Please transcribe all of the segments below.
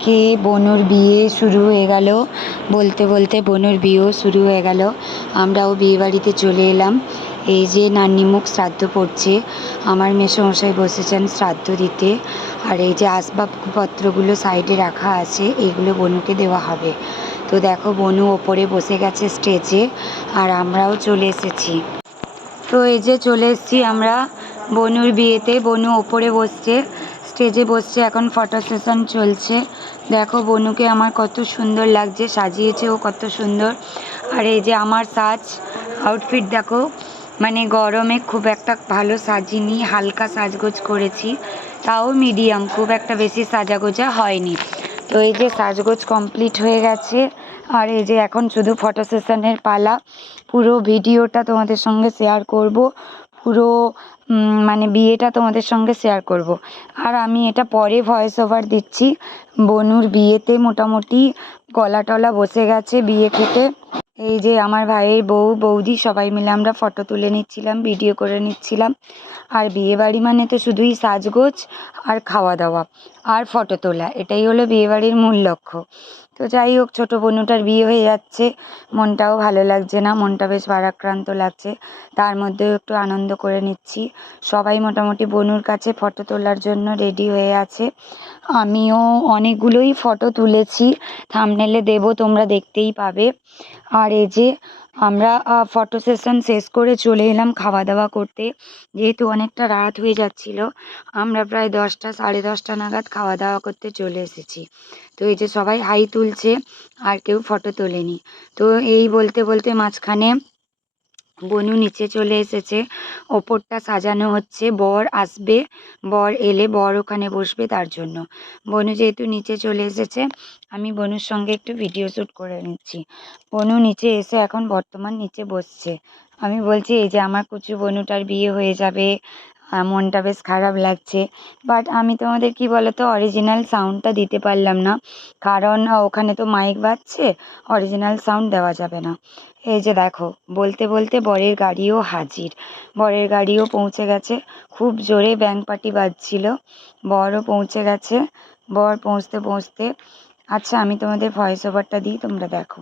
আজকে বনুর বিয়ে শুরু হয়ে গেল? বলতে বলতে বনুর বিয়েও শুরু হয়ে গেল। আমরাও বিয়ে বাড়িতে চলে এলাম। এই যে নান্নিমুখ শ্রাদ্ধ পড়ছে, আমার মেসোমশাই বসেছেন শ্রাদ্ধ দিতে। আর এই যে আসবাবপত্রগুলো সাইডে রাখা আছে, এগুলো বনুকে দেওয়া হবে। তো দেখো, বনু ওপরে বসে গেছে স্টেজে, আর আমরাও চলে এসেছি। তো এই যে চলে এসেছি আমরা বনুর বিয়েতে। বনু ওপরে বসছে। স্টেজে বসছে, এখন ফটো সেশন চলছে। দেখো বনুকে আমার কত সুন্দর লাগছে, সাজিয়েছে ও কত সুন্দর। আর এই যে আমার সাজ আউটফিট দেখো মানে গরমে খুব একটা ভালো সাজিনি, হালকা সাজগোজ করেছি। তাও মিডিয়াম খুব একটা বেশি সাজাগোজা হয়নি। তো এই যে সাজগোজ কমপ্লিট হয়ে গেছে, আর এই যে এখন শুধু ফটো সেশনের পালা। পুরো ভিডিওটা তোমাদের সঙ্গে শেয়ার করব। পুরো মানে বিয়েটা তোমাদের সঙ্গে শেয়ার করব। আর আমি এটা পরে ভয়েস ওভার দিচ্ছি। বনুর বিয়েতে মোটামুটি গলা টলা বসে গেছে বিয়ে খেতে। এই যে আমার ভাইয়ের বউ, বৌদি সবাই মিলে আমরা ফটো তুলে নিচ্ছিলাম ভিডিও করে নিচ্ছিলাম। আর বিয়ে বাড়ি মানে তো শুধুই সাজগোজ আর খাওয়া দাওয়া আর ফটো তোলা। এটাই হলো বিয়ে বাড়ির মূল লক্ষ্য। তো যাই হোক, ছোটো বোনুটার বিয়ে হয়ে যাচ্ছে। মনটাও ভালো লাগছে না, মনটা বেশ ভারাক্রান্ত লাগছে। তার মধ্যেও একটু আনন্দ করে নিচ্ছি। সবাই মোটামুটি বনুর কাছে ফটো তোলার জন্য রেডি হয়ে আছে। আমিও অনেকগুলোই ফটো তুলেছি। থামনেলে দেব, তোমরা দেখতেই পাবে। আর এই যে আমরা ফটো সেশন শেষ করে চলে এলাম খাওয়া দাওয়া করতে। যেহেতু অনেকটা রাত হয়ে যাচ্ছিল, আমরা প্রায় দশটা, সাড়ে দশটা নাগাদ খাওয়া দাওয়া করতে চলে এসেছি। তো এই যে সবাই হাই তুলছে, আর কেউ ফটো তোলেনি। তো এই বলতে বলতে মাঝখানে বনু নিচে চলে এসেছে। ওপরটা সাজানো হচ্ছে, বর আসবে, বর এলে বর ওখানে বসবে তার জন্য। বনু যেহেতু নিচে চলে এসেছে, আমি বনুর সঙ্গে একটু ভিডিও শ্যুট করে নিচ্ছি। বনু নিচে এসে এখন বর্তমান নিচে বসছে। আমি বলছি, এই যে আমার কুচু বনুটার বিয়ে হয়ে যাবে মনটা বেশ খারাপ লাগছে। বাট আমি তোমাদের কি বলতো অরিজিনাল সাউন্ডটা দিতে পারলাম না। কারণ ওখানে তো মাইক বাজছে অরিজিনাল সাউন্ড দেওয়া যাবে না। এই যে দেখো, বলতে বলতে বরের গাড়িও হাজির। বরের গাড়িও পৌঁছে গেছে। খুব জোরে ব্যাংক পার্টি বাজছিল। বরও পৌঁছে গেছে। বর পৌঁছতে পৌঁছতে আচ্ছা আমি তোমাদের ভয়েস ওভারটা দিই, তোমরা দেখো।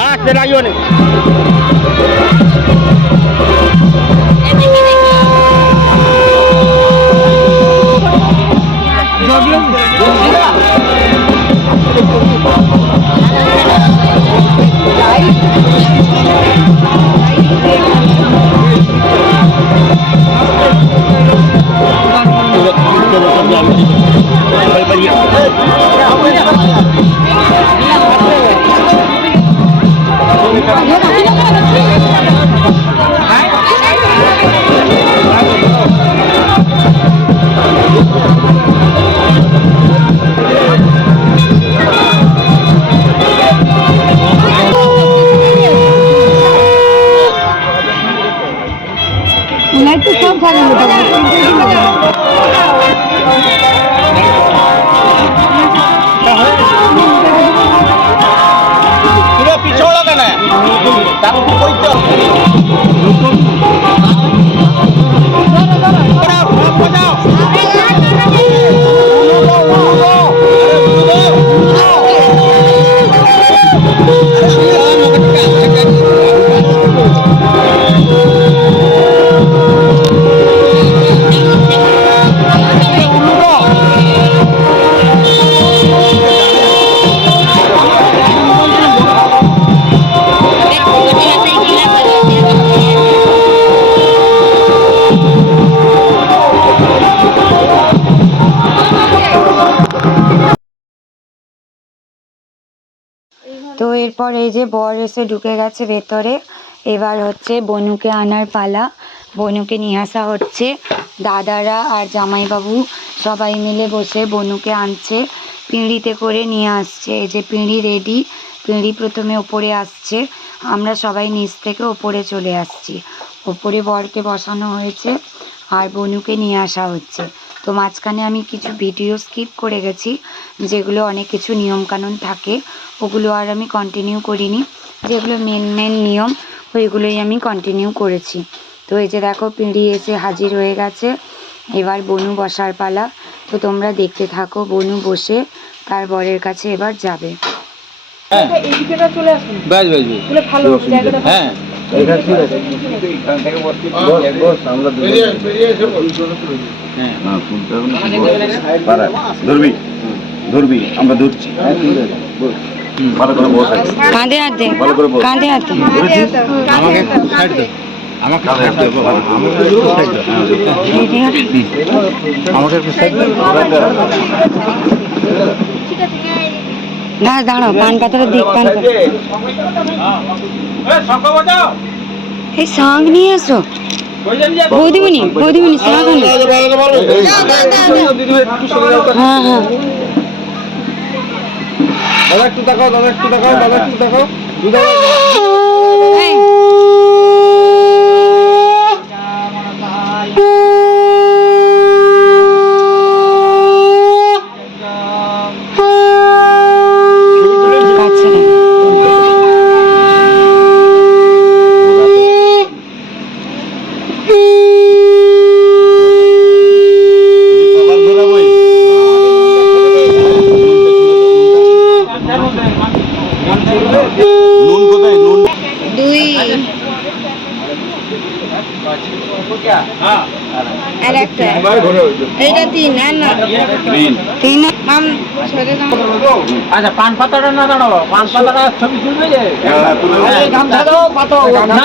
হ্যাঁ সেটা আইও নে পুরো এরপর এই যে বর এসে ঢুকে গেছে ভেতরে, এবার হচ্ছে বনুকে আনার পালা। বনুকে নিয়ে আসা হচ্ছে। দাদারা আর জামাইবাবু সবাই মিলে বসে বনুকে আনছে। পিঁড়িতে করে নিয়ে আসছে। এই যে পিঁড়ি রেডি পিঁড়ি প্রথমে ওপরে আসছে। আমরা সবাই নিচ থেকে ওপরে চলে আসছি। ওপরে বরকে বসানো হয়েছে আর বনুকে নিয়ে আসা হচ্ছে। তো মাঝখানে আমি কিছু ভিডিও স্কিপ করে গেছি যেগুলো অনেক কিছু নিয়মকানুন থাকে ওগুলো আর আমি কন্টিনিউ করিনি। যেগুলো মেন মেন নিয়ম ওইগুলোই আমি কন্টিনিউ করেছি। তো এই যে দেখো পিঁড়ি এসে হাজির হয়ে গেছে। এবার বনু বসার পালা। তো তোমরা দেখতে থাকো বনু বসে তার বরের কাছে এবার যাবে। হ্যাঁ। ব্যাস ব্যাস ভালো জায়গাটা ধরবি ধরবি আমরা ধরছি। ভালো করে বস কাঁধে হাত ভালো করে বস। কাঁধে হাত আমাকে সাইড দাও আমাকে কাঁধে হাত দে, আমাকে সাইড দাও আমাকে একটু সাইড দাও দাঁড়া দাঁড়াও পান দিক এই শাঁখ নিয়ে এসো। বৌদিমণি বৌদিমণি শাঁখ আনো হ্যাঁ হ্যাঁ। দাদা একটু দেখাও দাদা একটু দেখাও দাদা একটু দেখাও নুন কোথায়? নুন। দুই। আর একটা। এইটা তিন আর না। তিন। মাম ছেড়ে দাও আচ্ছা পান পাতাটা না দাঁড়াবো পান পাতাটা ছবি তুলবে? নে।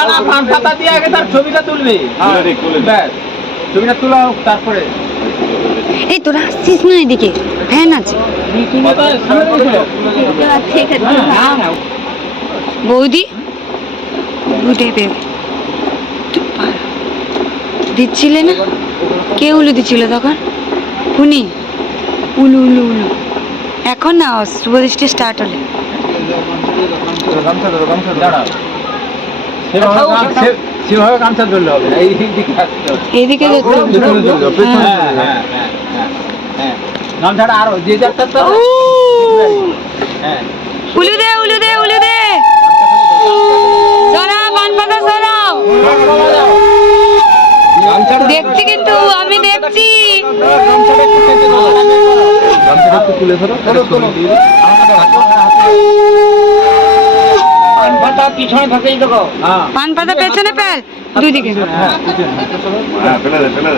না পান পাতা দিয়ে আগে তার ছবিটা তুলবে। ছবিটা তোলা হোক তারপরে। এই তোরা আসছিস না এদিকে? ফ্যান আছে। বৌদি? দিচ্ছিলে না? কে উলু দিচ্ছিল তখন? উনি? উলু উলু উলু। এখন না শুভদৃষ্টি স্টার্ট হলে। দাঁড়াও। সেভাবে গামছা ধরলে হবে না, এই আসতে হবে। এইদিকে হ্যাঁ, হ্যাঁ। হ্যাঁ। গামছাটা আরও যে যারটা তো হ্যাঁ। উলু দে উলু দে উলু দে। সরাও পান পাতা সরাও দেখছি কিন্তু আমি দেখছি। গামছাটা তুলে ধরো এটা ছবি দিয়ে দিই। হ্যাঁ। পান পাতা পেছনে ফেল দুদিকে। হ্যাঁ পিছনে। হ্যাঁ ফেলে দে। ফেলে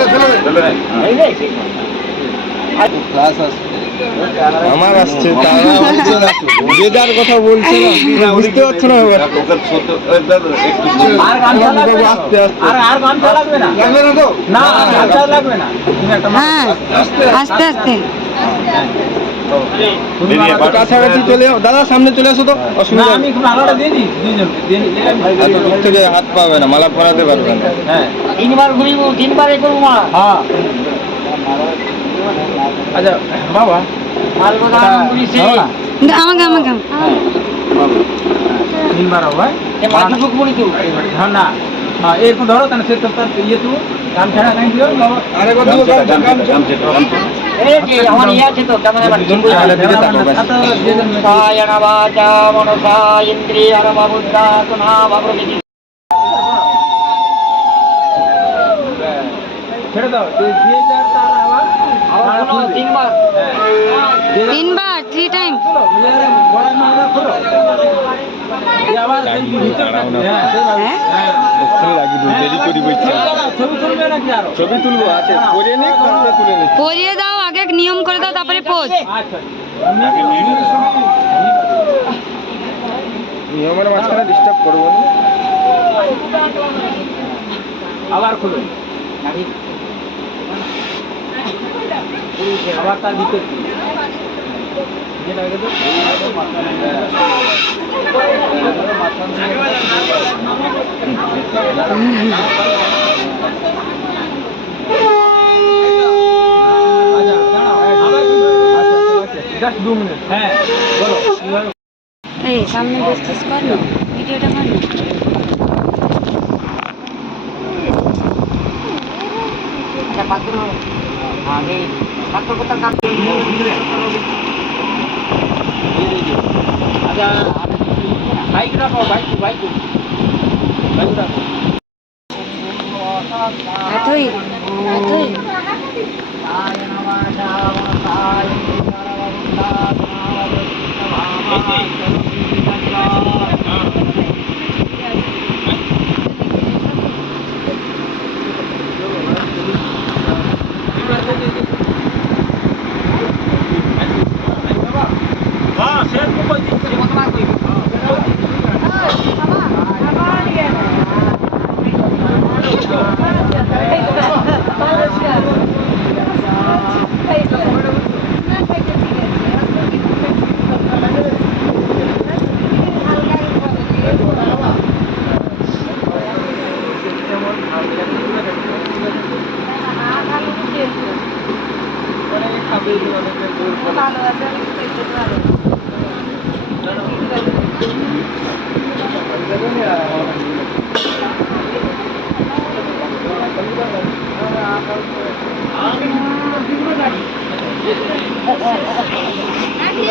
দে ফেলে দে। আমার আসছে যে যার কথা বলছে না বুঝতে পারছ না এই। আস্তে, আস্তে। হ্যাঁ আস্তে আস্তে। কাছাকাছি চলে দাদা সামনে চলে আসো তো অসুবিধা আমি মালাটা দিয়ে দিই দুইজনকে দিয়ে দিই। এত দূর থেকে হাত পাবে না মালা পরাতে পারবে না। হ্যাঁ। তিনবার ঘুরিব তিনবারে করব মালা। হ্যাঁ। আচ্ছা বাবা। না। আমাকে আমাকে। তিনবার হবে না। হ্যাঁ এরকম ধরো তাহলে সে তো তার ইয়ে তো কাম ছাড়া কাই দিও আরে ব্যাস। ছেড়ে দাও। তিনবার হ্যাঁ। তিনবার থ্রি টাইম আবার দেরি করি ছবি তুলবে আছে তারপরে তুলে পরিয়ে দাও আগে নিয়ম করে দাও তারপরে পোজ। আচ্ছা নিয়মের মাঝখানে ডিস্টার্ব করব না। আবার খুলুন। আবার তার ভিতর যেটা হয়ে গেছে, আচ্ছা দাঁড়াও আবার জাস্ট দু মিনিট হ্যাঁ বলো কীভাবে এই সামনে বসছিস কর না ভিডিওটা কর না আচ্ছা বাইক রাখো বাইক বাইক বাইক রাখো এতই এতই হ্যাঁ